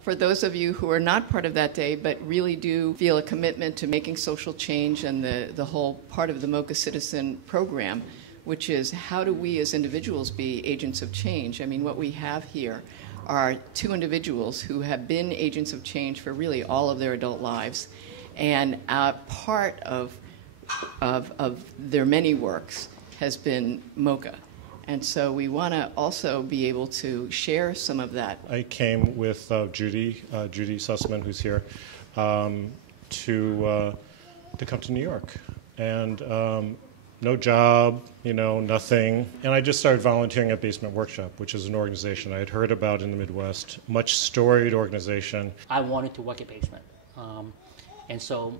For those of you who are not part of that day but really do feel a commitment to making social change and the whole part of the MOCA Citizen program, which is how do we as individuals be agents of change? I mean, what we have here are two individuals who have been agents of change for really all of their adult lives. And part of their many works has been MOCA. And so we want to also be able to share some of that. I came with Judy Sussman, who's here, to come to New York. And no job, nothing. And I just started volunteering at Basement Workshop, which is an organization I had heard about in the Midwest, much storied organization. I wanted to work at Basement. And so,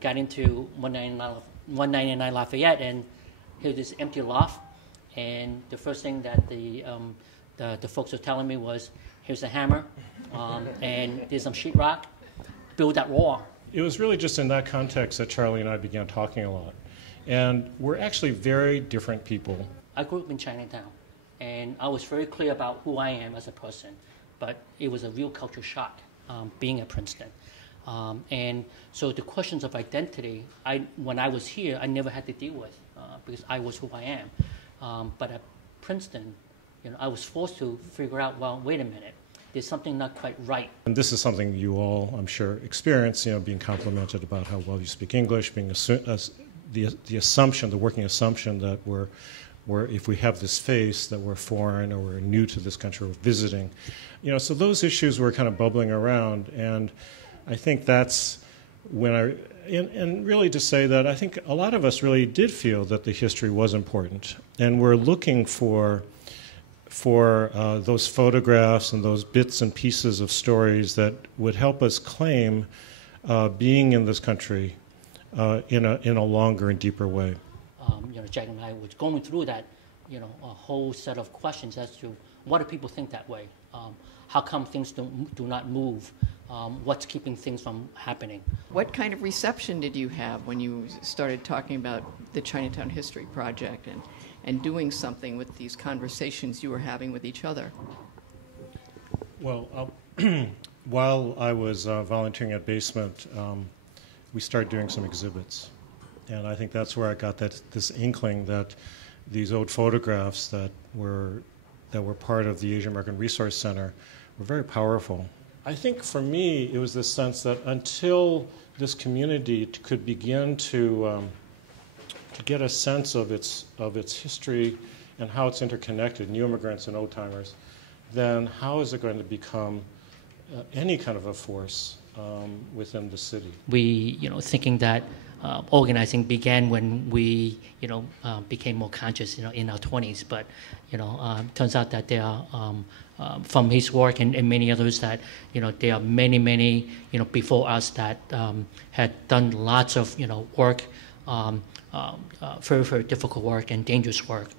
got into 199 Lafayette, and here's this empty loft. And the first thing that the folks were telling me was, here's a hammer, and there's some sheetrock, build that wall. It was really just in that context that Charlie and I began talking a lot. And we're actually very different people. I grew up in Chinatown, and I was very clear about who I am as a person, but it was a real culture shock being at Princeton. And so the questions of identity, when I was here, I never had to deal with because I was who I am. But at Princeton, I was forced to figure out, well, wait a minute, there's something not quite right. And this is something you all, I'm sure, experience, being complimented about how well you speak English, being the assumption, the working assumption that we're if we have this face, that we're foreign or we're new to this country, we're visiting. So those issues were kind of bubbling around, and I think that's when and really to say that I think a lot of us really did feel that the history was important, and we're looking for those photographs and those bits and pieces of stories that would help us claim being in this country in a longer and deeper way. Jack and I was going through that, a whole set of questions as to what do people think that way? How come things do not move? What's keeping things from happening? What kind of reception did you have when you started talking about the Chinatown History Project and doing something with these conversations you were having with each other? Well, while I was volunteering at Basement, we started doing some exhibits. And I think that's where I got this inkling that these old photographs that were part of the Asian American Resource Center were very powerful. I think for me, it was this sense that until this community could begin to get a sense of its history and how it's interconnected, new immigrants and old-timers, then how is it going to become any kind of a force within the city? We, thinking that organizing began when we, became more conscious, in our 20s. But, turns out that there are, from his work and many others, that, there are many, before us that had done lots of, work, very, very difficult work and dangerous work.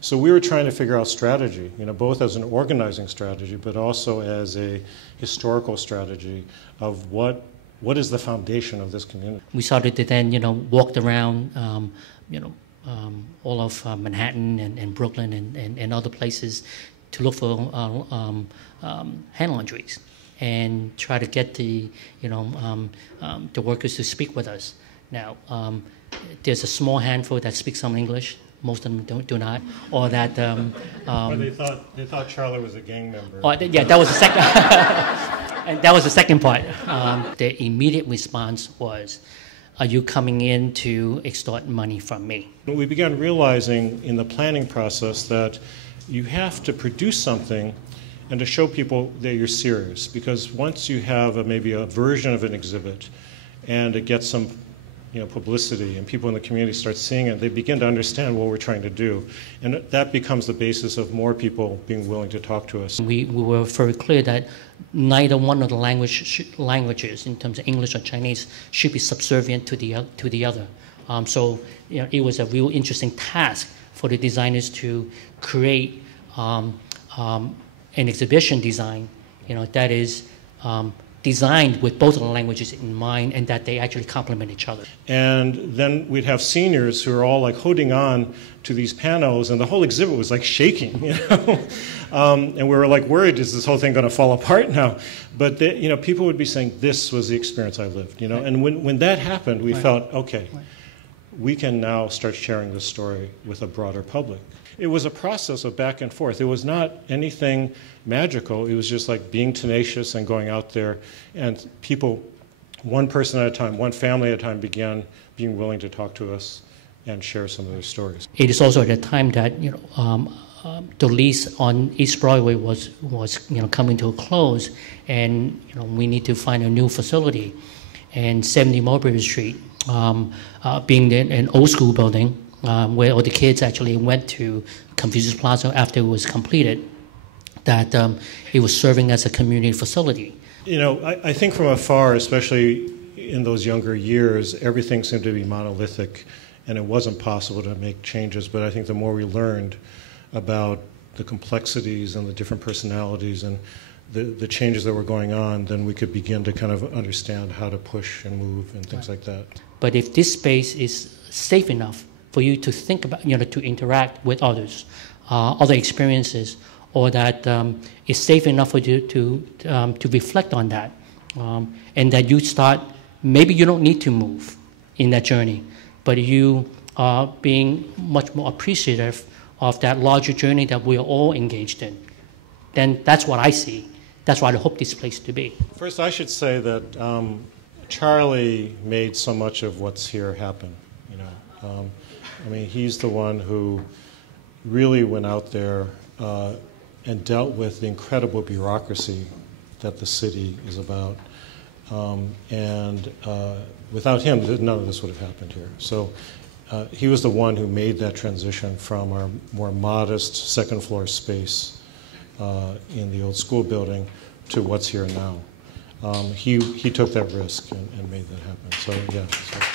So we were trying to figure out strategy, both as an organizing strategy, but also as a historical strategy of what is the foundation of this community. We started to then, walk around, all of Manhattan and Brooklyn and other places to look for hand laundries and try to get the workers to speak with us. Now, there's a small handful that speak some English. Most of them do not, or that. Or they thought Charlie was a gang member. Yeah, that was the second. And that was the second part. The immediate response was, "Are you coming in to extort money from me?" We began realizing in the planning process that you have to produce something and to show people that you're serious, because once you have maybe a version of an exhibit and it gets some publicity and people in the community start seeing it, they begin to understand what we're trying to do. And that becomes the basis of more people being willing to talk to us. We were very clear that neither one of the languages, in terms of English or Chinese, should be subservient to the other. So it was a real interesting task for the designers to create an exhibition design, that is designed with both of the languages in mind, and that they actually complement each other. And then we'd have seniors who are all like holding on to these panels, and the whole exhibit was like shaking, you know. And we were like worried, is this whole thing going to fall apart now? But they, you know, people would be saying, this was the experience I lived, you know. Right. And when that happened, we Right. felt, okay, Right. we can now start sharing this story with a broader public. It was a process of back and forth. It was not anything magical. It was just like being tenacious and going out there, and people, one person at a time, one family at a time, began being willing to talk to us and share some of their stories. It is also at a time that the lease on East Broadway was coming to a close, and we need to find a new facility. And 70 Mulberry Street, being an old school building, where all the kids actually went to Confucius Plaza after it was completed, that it was serving as a community facility. You know, I think from afar, especially in those younger years, everything seemed to be monolithic, and it wasn't possible to make changes. But I think the more we learned about the complexities and the different personalities and the changes that were going on, then we could begin to kind of understand how to push and move and things like that. But if this space is safe enough for you to think about, to interact with others, other experiences, or that it's safe enough for you to reflect on that, and that you start, maybe you don't need to move in that journey, but you are being much more appreciative of that larger journey that we are all engaged in, then that's what I see. That's what I hope this place to be. First, I should say that Charlie made so much of what's here happen. I mean, he's the one who really went out there and dealt with the incredible bureaucracy that the city is about. And without him, none of this would have happened here. So he was the one who made that transition from our more modest second floor space in the old school building to what's here now. He took that risk and made that happen. So yeah. So.